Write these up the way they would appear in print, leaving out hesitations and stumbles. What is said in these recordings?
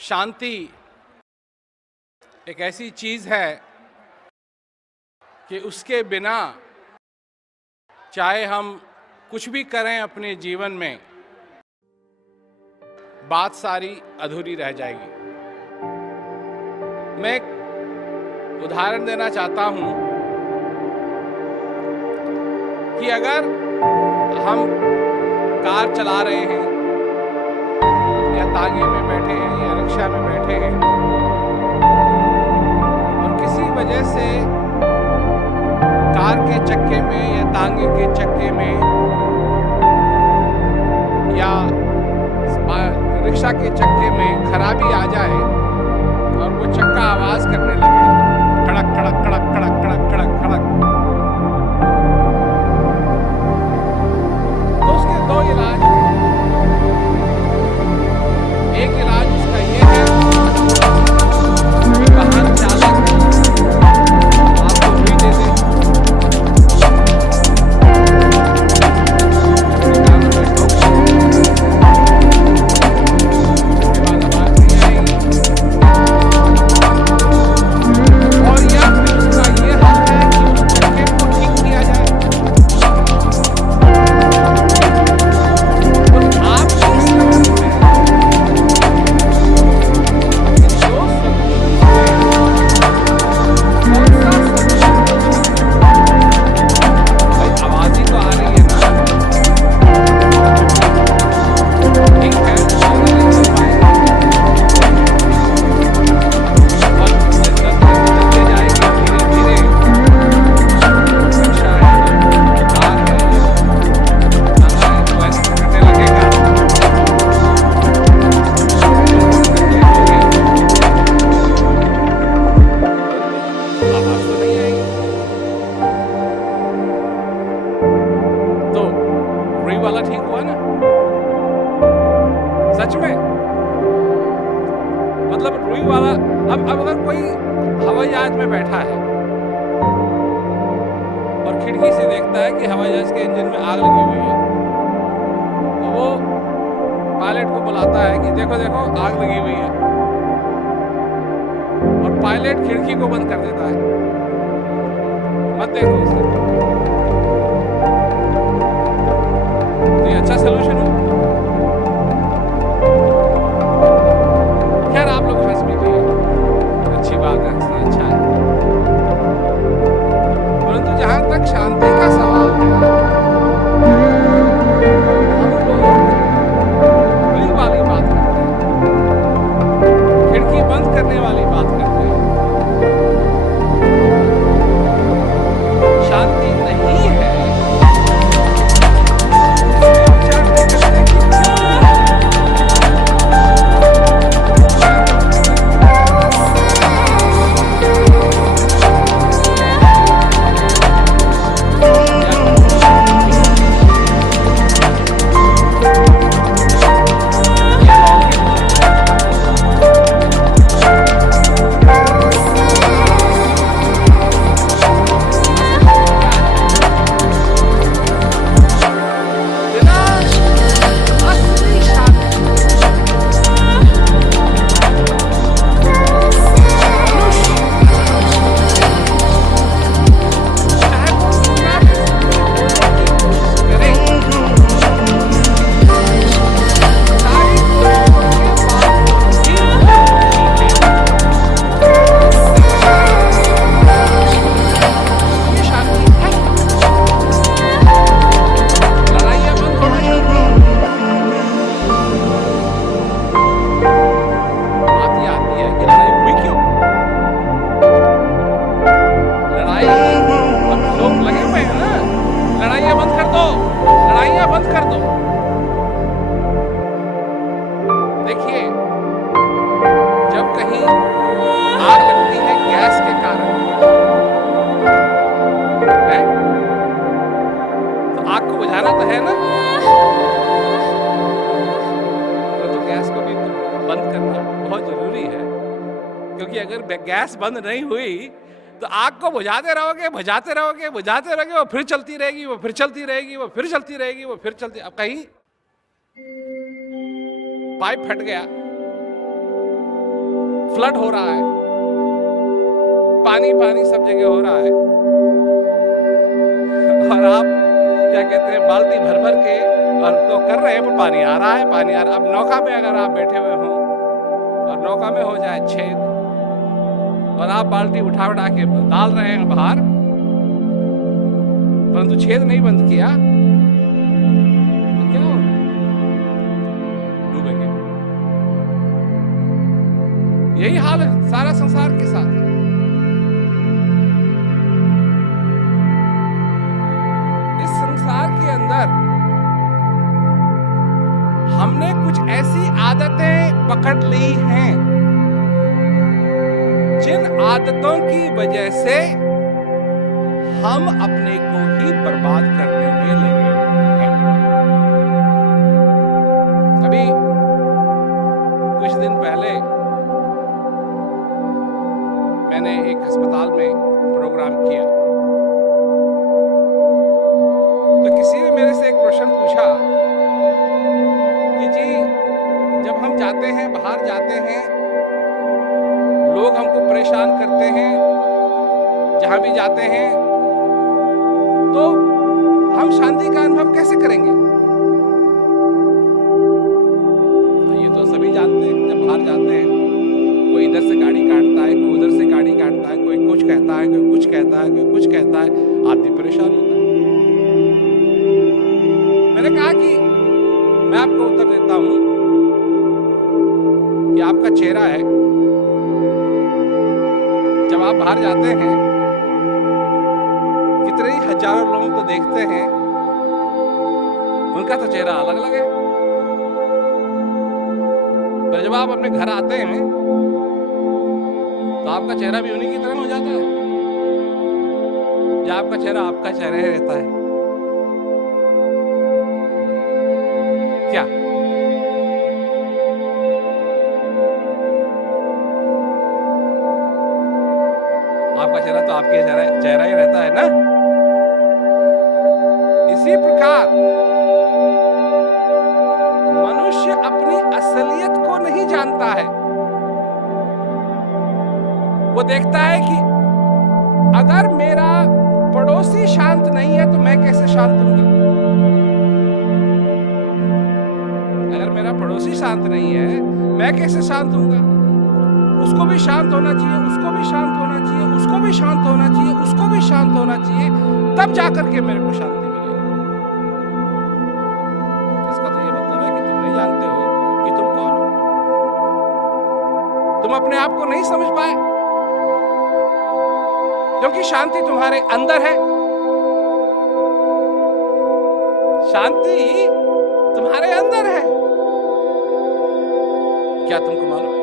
शांति एक ऐसी चीज है कि उसके बिना चाहे हम कुछ भी करें अपने जीवन में, बात सारी अधूरी रह जाएगी। मैं एक उदाहरण देना चाहता हूं कि अगर हम कार चला रहे हैं या तांगे में बैठे हैं या रिक्शा में बैठे हैं और किसी वजह से कार के चक्के में या तांगे के चक्के में या रिक्शा के चक्के में खराबी आ जाए और वो चक्का आवाज करने लगे, कड़क कड़क कड़क कड़क कड़क कड़क कड़क, तो उसके दो इलाज हैं। एक इलाज उसका ये है कि वाहन चालक आपको रुई दे दे, वाला ठीक हुआ ना? सच में मतलब रुई वाला। अब अगर कोई हवाई जहाज में बैठा है और खिड़की से देखता है कि हवाई जहाज के इंजन में आग लगी हुई है, तो वो पायलट को बुलाता है कि देखो देखो आग लगी हुई है, और पायलट खिड़की को बंद कर देता है, मत देखो उसे। तो ये अच्छा सोल्यूशन हो? खैर आप लोग हंस भी लिए, अच्छी बात है, हंसना अच्छा है। परंतु जहां तक शांति का सवाल है, हम लोग खुली वाली बात करते हैं, खिड़की बंद करने वाली बात करते हैं। शांति नहीं है। देखिए, जब कहीं आग लगती है गैस के कारण, है? तो आग को बुझाना तो है ना, तो गैस को भी बंद करना बहुत जरूरी है, क्योंकि अगर गैस बंद नहीं हुई तो आग को बुझाते रहोगे, बुझाते रहोगे, बुझाते रहोगे, वो फिर चलती रहेगी, वो फिर चलती रहेगी, वो फिर चलती रहेगी, वो फिर चलती। अब कहीं पाइप फट गया फ्लड हो रहा है, पानी पानी सब जगह हो रहा है, और आप क्या कहते हैं बाल्टी भर भर के और तो कर रहे हैं, पर पानी आ रहा है, पानी आ रहा है। अब नौका में अगर आप बैठे हुए हों और नौका में हो जाए छेद और आप बाल्टी उठा उठा के डाल रहे हैं बाहर, परंतु छेद नहीं बंद किया, तो क्या होगा? डूबेंगे। यही हाल है सारा संसार के साथ। इस संसार के अंदर हमने कुछ ऐसी आदतें पकड़ ली हैं जिन आदतों की वजह से हम अपने को ही बर्बाद करने में लगे हैं। अभी कुछ दिन पहले मैंने एक अस्पताल में प्रोग्राम किया, तो किसी ने मेरे से एक प्रश्न पूछा कि जी जब हम जाते हैं, बाहर जाते हैं, लोग हमको परेशान करते हैं, जहां भी जाते हैं, तो हम शांति का अनुभव कैसे करेंगे? ये तो सभी जानते हैं, जब बाहर जाते हैं कोई इधर से गाड़ी काटता है, कोई उधर से गाड़ी काटता है, कोई कुछ कहता है, कोई कुछ कहता है, कोई कुछ कहता है, आदमी परेशान होता है। मैंने कहा कि मैं आपको उत्तर देता हूं कि आपका चेहरा है, जब आप बाहर जाते हैं कितने ही हजारों लोग तो देखते हैं, उनका तो चेहरा अलग अलग है, पर जब आप अपने घर आते हैं तो आपका चेहरा भी उन्हीं की तरह हो जाता है, या आपका चेहरा आपका चेहरा ही रहता है? क्या आपका चेहरा तो आपके चेहरा ही रहता है ना? इसी प्रकार मनुष्य अपनी असलियत को नहीं जानता है। वो देखता है कि अगर मेरा पड़ोसी शांत नहीं है तो मैं कैसे शांत हूंगा? अगर मेरा पड़ोसी शांत नहीं है, मैं कैसे शांत हूंगा? उसको भी शांत होना चाहिए, उसको भी शांत होना चाहिए, उसको भी शांत होना चाहिए, उसको भी शांत होना चाहिए, तब जाकर के मेरे को शांति मिलेगी। इसका तो ये मतलब है कि तुम नहीं जानते हो कि तुम कौन हो। तुम अपने आप को नहीं समझ पाए, क्योंकि शांति तुम्हारे अंदर है। शांति तुम्हारे अंदर है। क्या तुमको मालूम है?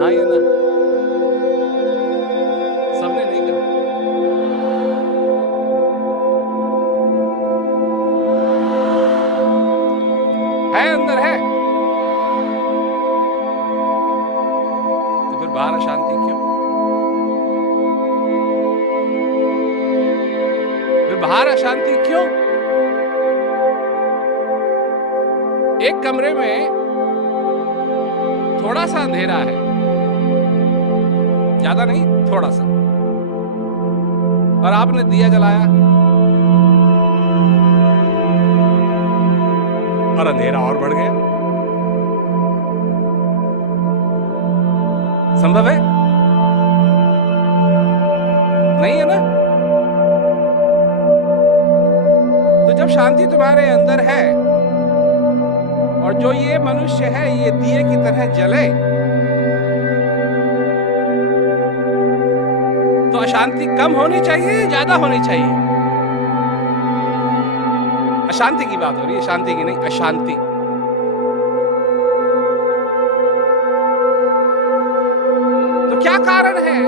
हाँ या ना? सबने नहीं कहा। है, अंदर है। तो फिर बाहर अशांति क्यों? फिर बाहर अशांति क्यों? एक कमरे में थोड़ा सा अंधेरा है, ज्यादा नहीं, थोड़ा सा, और आपने दिया जलाया और अंधेरा और बढ़ गया। संभव है? नहीं है ना? तो जब शांति तुम्हारे अंदर है और जो ये मनुष्य है ये दिए की तरह जले, तो अशांति कम होनी चाहिए, ज्यादा होनी चाहिए? अशांति की बात हो रही है, शांति की नहीं, अशांति। तो क्या कारण है?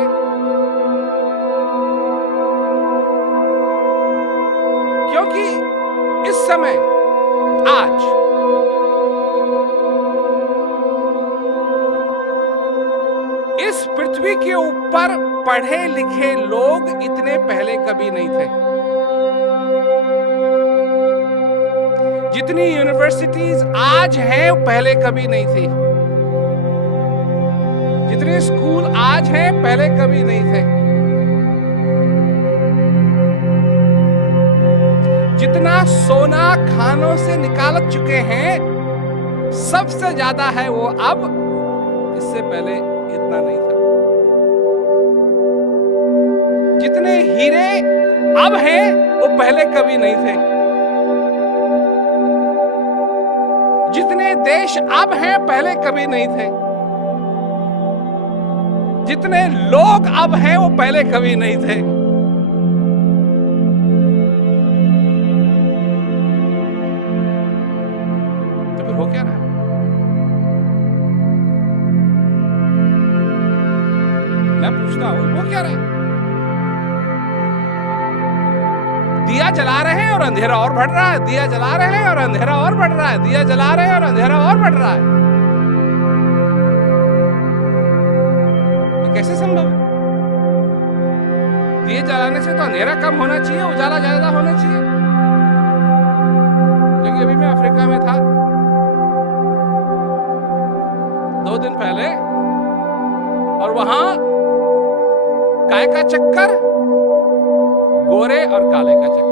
क्योंकि इस समय, आज इस पृथ्वी के ऊपर पढ़े लिखे लोग इतने पहले कभी नहीं थे। जितनी यूनिवर्सिटीज आज हैं पहले कभी नहीं थी, जितने स्कूल आज हैं पहले कभी नहीं थे, जितना सोना खानों से निकाल चुके हैं सबसे ज्यादा है वो अब, इससे पहले इतना नहीं था। जितने हीरे अब हैं वो पहले कभी नहीं थे, जितने देश अब हैं पहले कभी नहीं थे, जितने लोग अब हैं वो पहले कभी नहीं थे। तो फिर हो क्या रहा है? मैं पूछता हूं, वो क्या रहा है? दिया जला रहे हैं और अंधेरा और बढ़ रहा है, दिया जला रहे हैं और अंधेरा और बढ़ रहा है, दिया जला रहे हैं और अंधेरा और बढ़ रहा है। ये कैसे संभव है? दिए जलाने से तो अंधेरा कम होना चाहिए, उजाला ज्यादा होना चाहिए। क्योंकि अभी मैं अफ्रीका में था 2 दिन पहले, और वहां काय का चक्कर, गोरे और काले का चक्कर।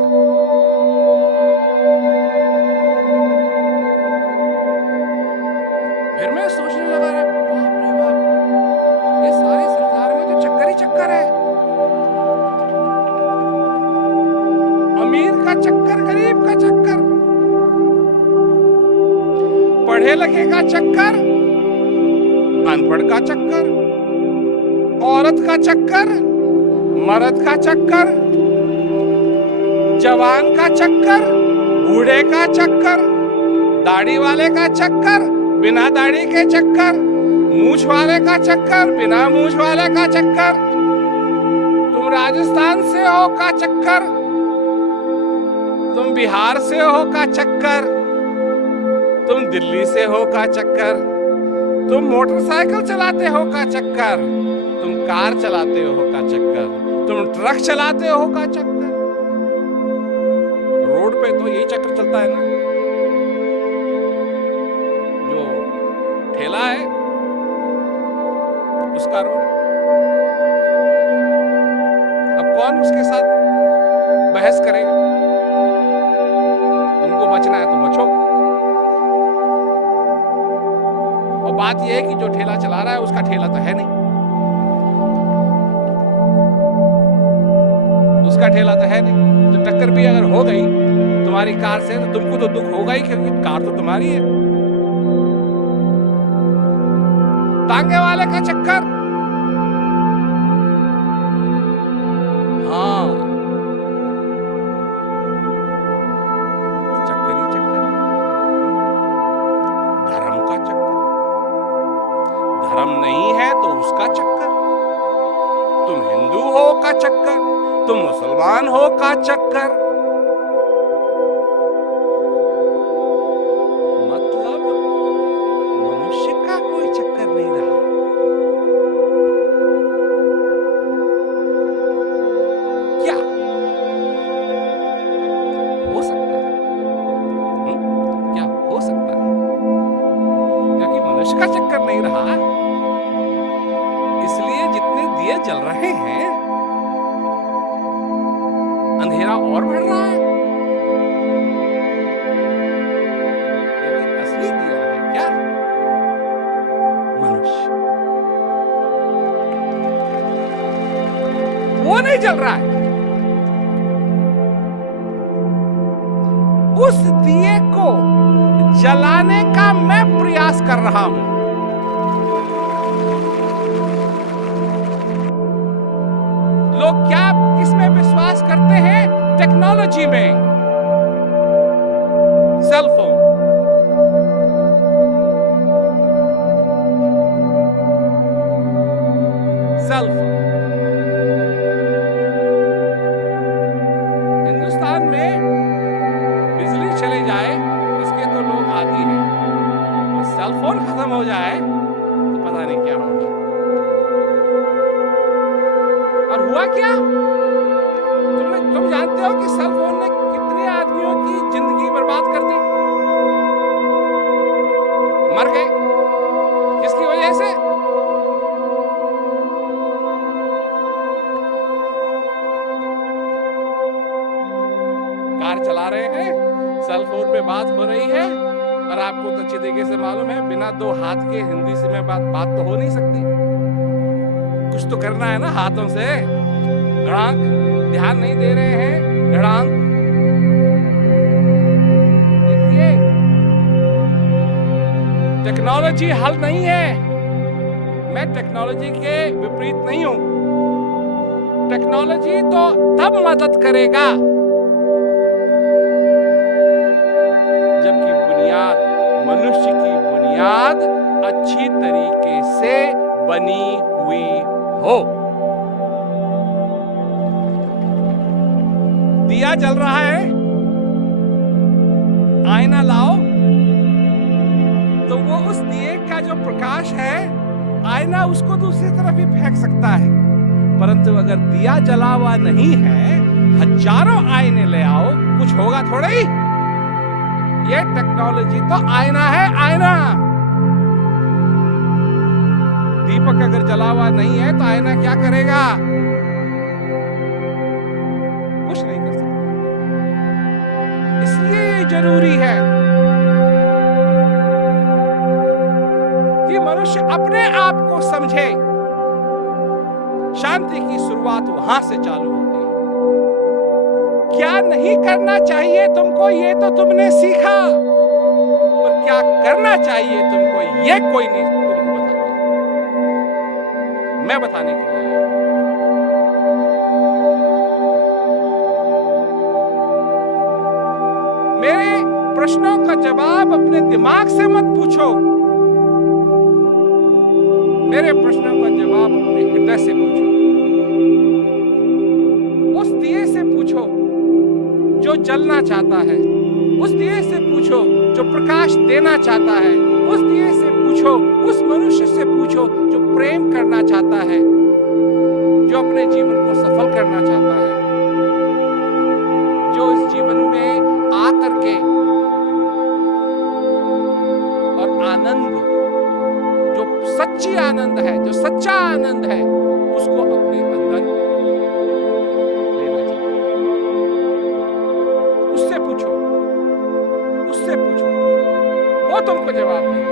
फिर मैं सोचने लगा, बाप रे बाप, ये सारे संसार में तो चक्कर ही चक्कर है। अमीर का चक्कर, गरीब का चक्कर, पढ़े लिखे का चक्कर, अनपढ़ का चक्कर, औरत का चक्कर, मर्द का चक्कर, जवान का चक्कर, बूढ़े का चक्कर, दाढ़ी वाले का चक्कर, बिना दाढ़ी के चक्कर, मूछ वाले का चक्कर, बिना मूछ वाले का चक्कर, तुम राजस्थान से हो का चक्कर, तुम बिहार से हो का चक्कर, तुम दिल्ली से हो का चक्कर, तुम मोटरसाइकिल चलाते हो का चक्कर, तुम कार चलाते हो का चक्कर, तुम ट्रक चलाते हो का चक्कर। रोड पे तो यही चक्कर चलता है ना। जो ठेला है उसका रोड, अब कौन उसके साथ बहस करेगा? तुमको बचना है तो बचो। और बात यह है कि जो ठेला चला रहा है उसका ठेला तो है नहीं, उसका ठेला तो है नहीं। तो टक्कर भी अगर हो गई तुम्हारी कार से तो तुमको तो दुख होगा ही, क्योंकि कार तो तुम्हारी है। तांगे वाले का चक्कर, हाँ, चक्कर ही चक्कर। धर्म का चक्कर, धर्म नहीं है तो उसका चक्कर। तुम हिंदू हो का चक्कर, तुम मुसलमान हो का चक्कर। मतलब मनुष्य का कोई चक्कर नहीं रहा। क्या हो सकता है? क्या हो सकता है? क्योंकि मनुष्य का चक्कर नहीं रहा, इसलिए जितने दिए जल रहे हैं अंधेरा और बढ़ रहा है। लेकिन असली दिया है क्या? मनुष्य। वो नहीं जल रहा है। उस दिए को जलाने का मैं प्रयास कर रहा हूं। लोग क्या किसमें विश्वास करते हैं? टेक्नोलॉजी में। Cell phone, cell phone. Hindustan में बिजली चले जाए इसके तो लोग आदी हैं, और सेल फोन खत्म हो जाए तो पता नहीं क्या होगा। और हुआ क्या? तुम जानते हो कि सेल फोन ने कितने आदमियों की जिंदगी बर्बाद कर दी? हैं, सेल फोन पे बात हो रही है, और आपको तो अच्छी तरीके से मालूम है बिना दो हाथ के हिंदी से में बात तो हो नहीं सकती। कुछ तो करना है ना हाथों से। गड़ांक, ध्यान नहीं दे रहे हैं, गड़ांक। देखिए, टेक्नोलॉजी हल नहीं है। मैं टेक्नोलॉजी के विपरीत नहीं हूं। टेक्नोलॉजी तो तब मदद करेगा जबकि बुनियाद, मनुष्य की बुनियाद अच्छी तरीके से बनी हुई हो। दिया जल रहा है, आईना लाओ, तो वो उस दिए का जो प्रकाश है, आईना उसको दूसरी तरफ ही फेंक सकता है। परंतु अगर दिया जला हुआ नहीं है, हजारों आईने ले आओ, कुछ होगा थोड़ा ही। ये टेक्नोलॉजी तो आईना है, आईना। दीपक अगर जला हुआ नहीं है तो आईना क्या करेगा? कुछ नहीं कर सकता। इसलिए ये जरूरी है कि मनुष्य अपने आप को समझे। शांति की शुरुआत वहां से चालू होती है। क्या नहीं करना चाहिए तुमको, ये तो तुमने सीखा, पर क्या करना चाहिए तुमको, ये कोई नहीं तुमको बताता। मैं बताने के लिए आया। मेरे प्रश्नों का जवाब अपने दिमाग से मत पूछो, मेरे प्रश्नों का जवाब अपने हृदय से पूछो। उस दिए से पूछो जो जलना चाहता है, उस दिए से पूछो जो प्रकाश देना चाहता है, उस दिए से पूछो, उस मनुष्य से पूछो जो प्रेम करना चाहता है, जो अपने जीवन को सफल करना चाहता है, जो इस जीवन में आकर के और आनंद, जो सच्ची आनंद है, जो सच्चा आनंद है, उसको अपने अंदर लेना चाहिए। उससे पूछो, उससे पूछो, वो तुमको जवाब देगी।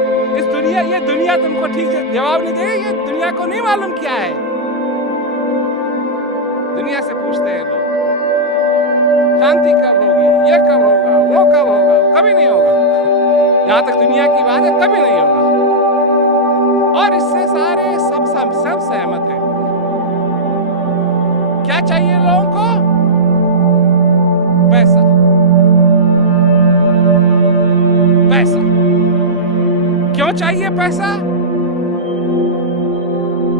ये दुनिया तुमको ठीक से जवाब नहीं देगी। ये दुनिया को नहीं मालूम क्या है। दुनिया से पूछते हैं लोग, शांति कब होगी, ये कब होगा, वो कब होगा, कभी नहीं होगा। जहां तक दुनिया की बात है, कभी नहीं होगा। और इससे सारे सब सहमत हैं। क्या चाहिए लोगों को? पैसा, पैसा। क्यों चाहिए पैसा?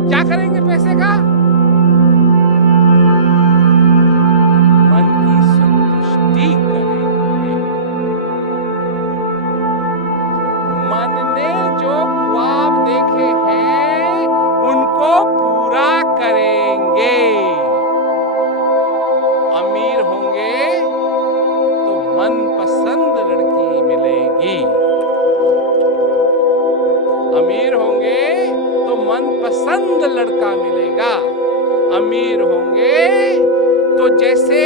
क्या करेंगे पैसे का? मन की संतुष्टि करेंगे। मन ने जो ख्वाब देखे हैं उनको पूरा करेंगे। अमीर होंगे तो मनपसंद लड़की मिलेगी। अमीर होंगे तो मनपसंद लड़का मिलेगा। अमीर होंगे तो जैसे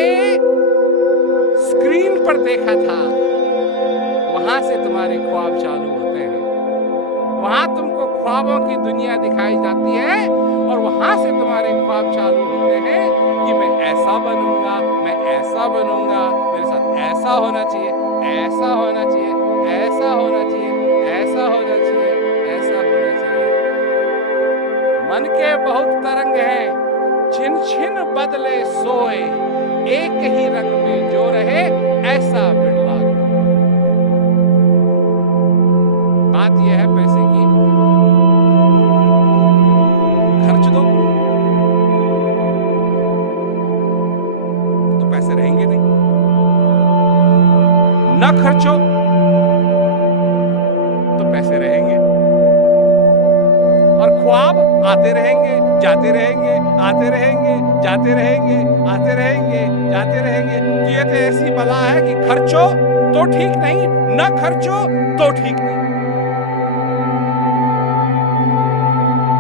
स्क्रीन पर देखा था वहां से तुम्हारे ख्वाब चालू होते हैं। वहां तुमको ख्वाबों की दुनिया दिखाई जाती है और वहां से तुम्हारे ख्वाब चालू होते हैं कि मैं ऐसा बनूंगा, मैं ऐसा बनूंगा, मेरे साथ ऐसा होना चाहिए, ऐसा होना चाहिए, ऐसा होना चाहिए, ऐसा होना चाहिए, ऐसा होना चाहिए। मन के बहुत तरंग हैं, छिन छिन बदले सोए, एक ही रंग में जो रहे ऐसा बिरला। बात यह है पैसे की, खर्च दो तो पैसे रहेंगे नहीं, न खर्चो तो पैसे रहेंगे। और ख्वाब आते रहेंगे, जाते रहेंगे, आते रहेंगे, जाते रहेंगे, आते रहेंगे, जाते रहेंगे। तो ये तो ऐसी बला है कि खर्चो तो ठीक नहीं, न खर्चो तो ठीक नहीं।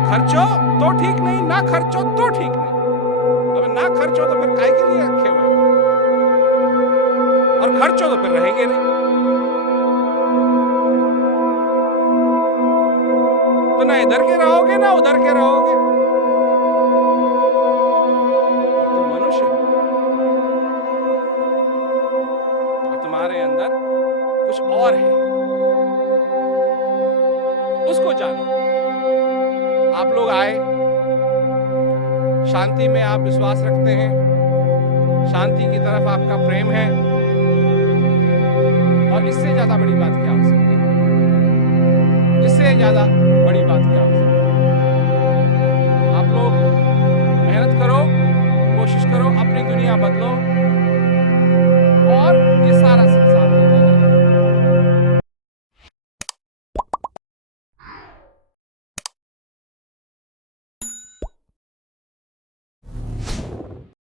खर्चो तो ठीक नहीं, ना खर्चो तो ठीक नहीं। अब ना खर्चो तो फिर काय के लिए रखे हुए? और और खर्च हो तो फिर रहेंगे नहीं। तो ना इधर के रहोगे ना उधर के रहोगे, और तुम मनुष्य हो, और तुम्हारे अंदर कुछ और है, उसको जानो। आप लोग आए, शांति में आप विश्वास रखते हैं, शांति की तरफ आपका प्रेम है, और इससे ज्यादा बड़ी बात क्या हो सकती है? इससे ज्यादा बड़ी बात क्या हो सकती है? आप लोग मेहनत करो, कोशिश करो, अपनी दुनिया बदलो, और ये सारा संसार